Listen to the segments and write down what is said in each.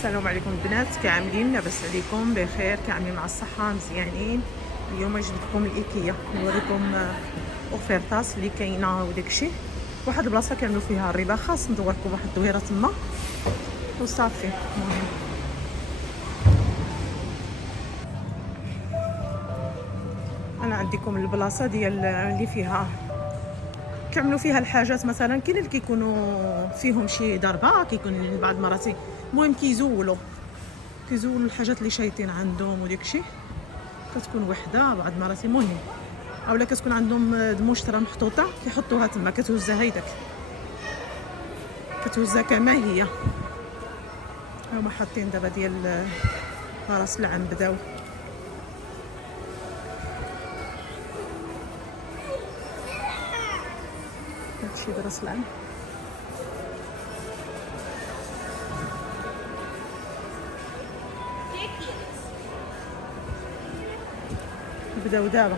السلام عليكم البنات، كعاملين؟ لاباس عليكم؟ بخير؟ كعاملين مع الصحه؟ مزيانين؟ اليوم جبت لكم الايكيا نوريكم اوفيرتاس اللي كاينه وداكشي. واحد البلاصه كاملوا فيها الربا، خاص ندور لكم واحد الدويره تما وصافي. المهم انا عندكم البلاصه ديال اللي فيها كيعملوا فيها الحاجات. مثلا كاين اللي كيكونوا فيهم شي ضربه، كيكون بعض المرات المهم كيزولوا الحاجات اللي شايطين عندهم وداكشي. كتكون وحده بعض المرات، المهم اولا كتكون عندهم دموشتره محطوطه كيحطوها تما، كتوزها هيداك، كتوزها كما هي. هما حاطين دابا ديال راس العام بداو. هادشي راس العام. بداو دابا.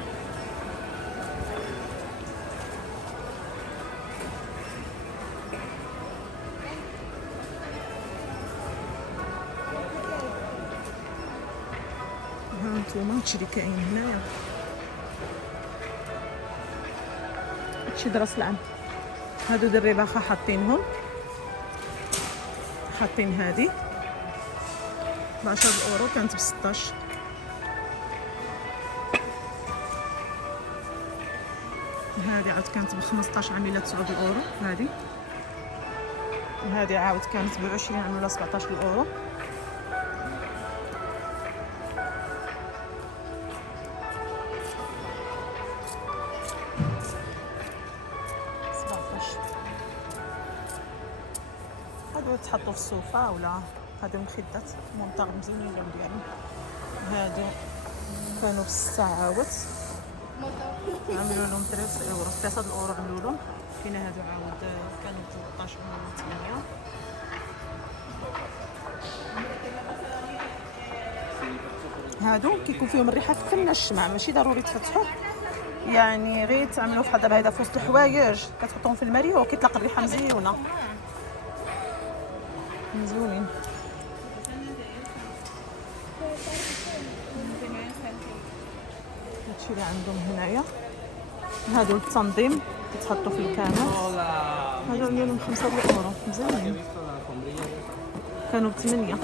ها انتوما هادشي اللي كاين هنايا، هادشي راس العام. هادو د الرباخه حاطينهم، حاطين هادي ب 10 اورو، كانت ب 16. هادي عاود كانت ب 15 عامله 9 اورو. هادي عاود كانت ب 20 عامله 17 اورو. هادو تحطوا في الصوفا ولا هادو مخدات مونطاغ مزيانين ديالهم. هادو كانوا ب 6 عاود، عملوا لهم 3 اورو، 3 اورو عملوا لهم. كاين هادو عاود كانوا ب 13 ولا 8. هادو كيكون فيهم الريحه كفلنا الشمع، ماشي ضروري تفتحوه، يعني غير تعملوا فحال دابا هذا في وسط الحوايج كتحطوهم في الماريو كيطلق الريحه مزيونه، مزيونين. هادشي اللي عندهم هنايا. هادو التنظيم كيتحطوا في الكنس، هادو عملوا لهم 5 اورو، مزيانين. كانوا ب 8.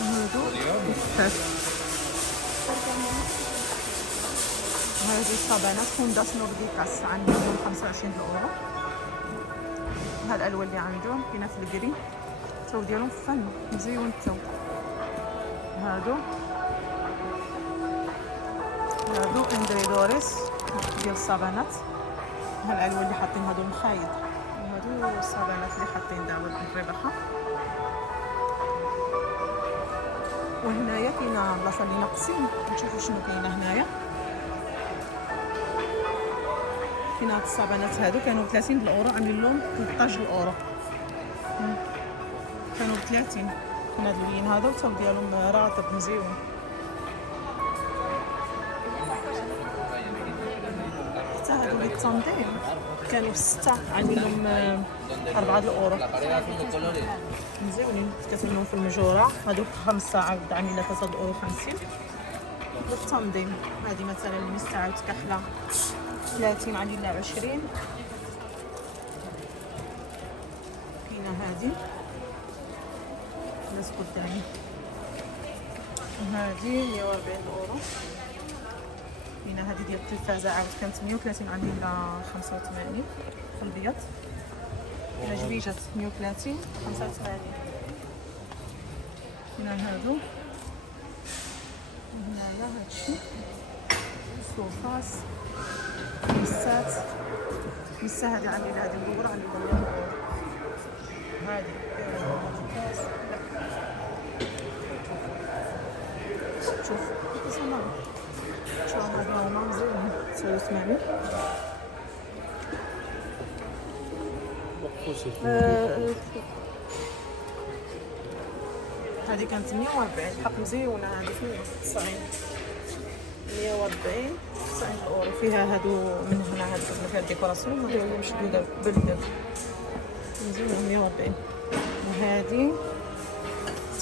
هادو هذه الصابونات كونداس نورديكاس عندهم 25 اورو. هاد الالوان اللي عندهم كاينه في الكري، التو ديالهم فن مزيون التو. هادو اندريدوريس ديال الصابونات. هاد الالوان اللي حاطين هادو مخايط، وهادو الصابونات اللي حاطين دابا بالرباخه. وهنايا كاينه بلاصه اللي ناقصين، نشوفوا شنو كاينه هنايا. كاين هاد الصابونات هادو كانوا ب 30 اورو، عاملين لهم 13 اورو. كانوا ب 30. كاين هاد اللين هذا التو ديالهم راتب مزيون. حتى هادو اللي التنظيم كانوا ب 6، عاملين لهم 4 اورو، مزيونين. كتمنهم في المجوره. هادو 5 عاود عاملين 3 اورو 50 بالتنظيم. هادي مثلا المستعد كحله 30 عاملين 20. كاينه هادي الناس قدامي، هادي 140 اورو. كاينه هادي ديال التلفازه عاود كانت 130 عاملين 85 في البيض. كاينه جويجات 130 85. كاينه هادو هنايا هادشي صوفاس مسات هادي عاملين هادي مدوره عاملين 100 اورو. هادي شوف زعما شوف هاد هما مزيانين 89. هذه كانت 140 الحق مزيونه، هذه في 90 140 90 اورو. فيها هادو من هنا، هادو فيها الديكوراسيون، هادو هي مشدوده بالباب مزيونه 140. وهذه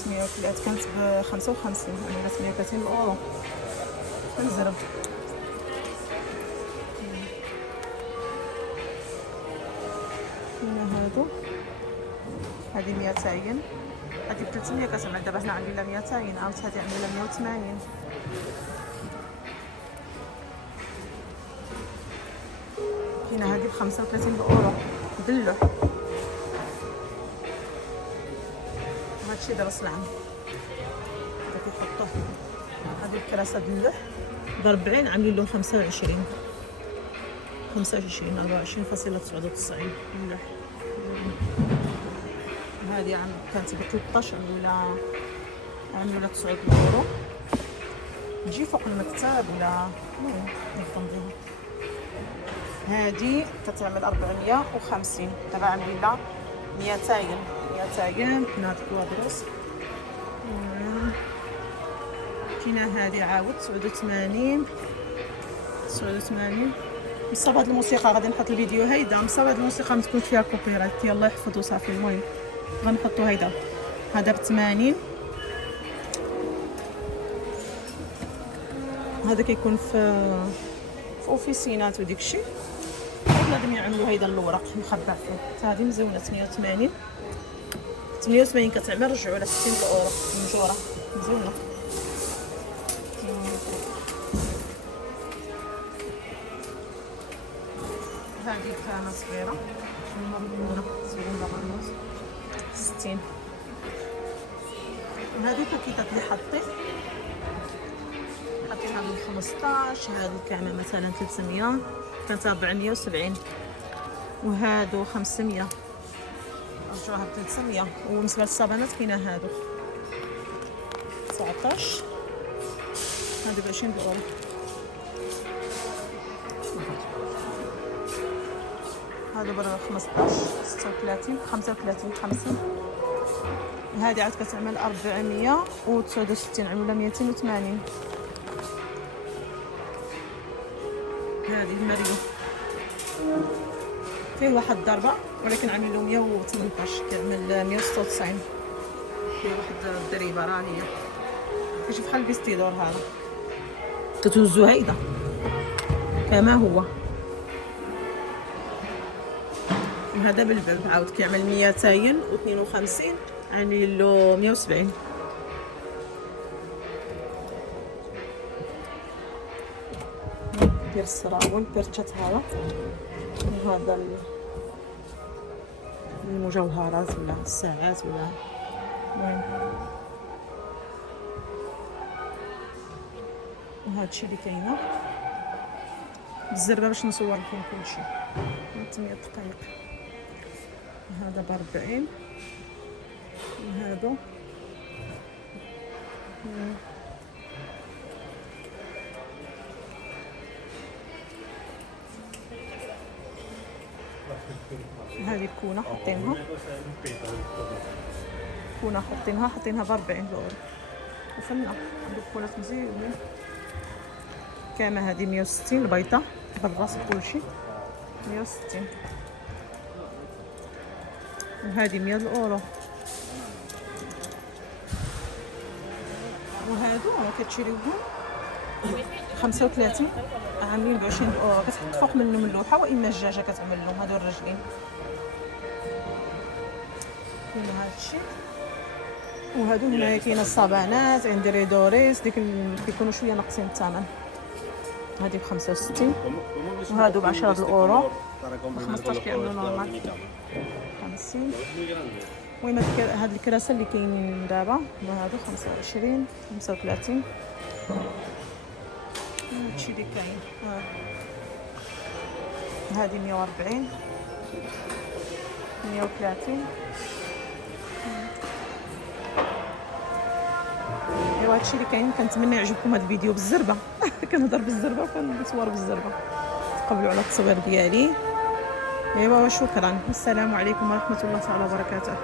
103 كانت ب 55 ولا 130 اورو الزرب. هنا هادو، هذه 200، هذه ب 300 كتعمل. دابا هنا عندي لا 200، عاوت هذه عندي لا 180. هنا هذه ب 35 اورو باللوح. هادشي درس العام هذا كيحطوه. هذه الكراسه ديال اللوح ب 40 عاملين لهم 25 24.99 اللوح. هذه عام كانت ب 13 عملوا 9 اورو. تجي فوق المكتب ولا المهم نقدر نديرها. هذه كتعمل 450، دابا عاملين لها 200 هنا هاد الكوادروس. كاينه هذه عاود 89 مصاب هاد الموسيقى. غادي نحط الفيديو هيدا مصاب هاد الموسيقى ما تكون فيها كوبيرايت، يلاه يحفظوا صافي. المهم غنحطو هيدا، هذا ب 80. هذا كيكون في اوفيسينات وديكشي، لازم يعملوا هيدا الورق مخبع فيه. هذه مزيونه 88 كتعمل رجعوا على 60 اورو مجوره مزيونه. هذه كانت صغيره زوينه 60. وهذه كوكيتات اللي حاطينها من 15. هذه الكعمه مثلا 300 كانت 470، وهادو 500 رجعوها ب 300. وبالنسبه للصابونات كاينه هادو 19، هادو ب 20 اورو. هادو ب 15 36 35 50. هذه عاد كتعمل 469 عموله 280. هذه الماريو فيه واحد الضربه ولكن عامل له 118 كيعمل 196. فيه واحد الدريبه راه هي كيجي بحال البيستيدور. هذا كتوزو هيدا كما هو. وهذا بالبلب عاود كيعمل 252 عامل له 170. ديال السراول بيرتشات هذا، وهذا المجوهرات ولا الساعات ولا المهم. وهادشي اللي كاينه بالزربه باش نصور لكم كلشي. 8 دقائق. هذا ب 40 وهذا هذه كونه حاطينها ب 40 اورو. وفنا عندك كونات مزيونين كامه. هذه 160 البيضه بالراس كلشي 160. وهذه 100 اورو. وهادو كتشريوهم 35 عاملين ب 20 اورو. كتحط فوق منهم اللوحه واما الدجاجه كتعمل لهم هادو الرجلين. كاين هادشي. وهادو هنايا كاين الصابانات عندي ريدوريس ديك كيكونوا شويه ناقصين الثمن. هادي ب 65 وهادو ب 10 اورو. ب 15 كيعملوا نورمال 50. المهم هاد الكراسه اللي كاينين دابا هادو 25 35. هادشي اللي كاين. هادي 140 130. ايوا هادشي اللي كاين. كنتمنى يعجبكم هاد الفيديو بالزربه. كنهضر بالزربه وكنصور بالزربه. تقبلوا على التصوير ديالي. ايوا وشكرا. السلام عليكم ورحمه الله تعالى وبركاته.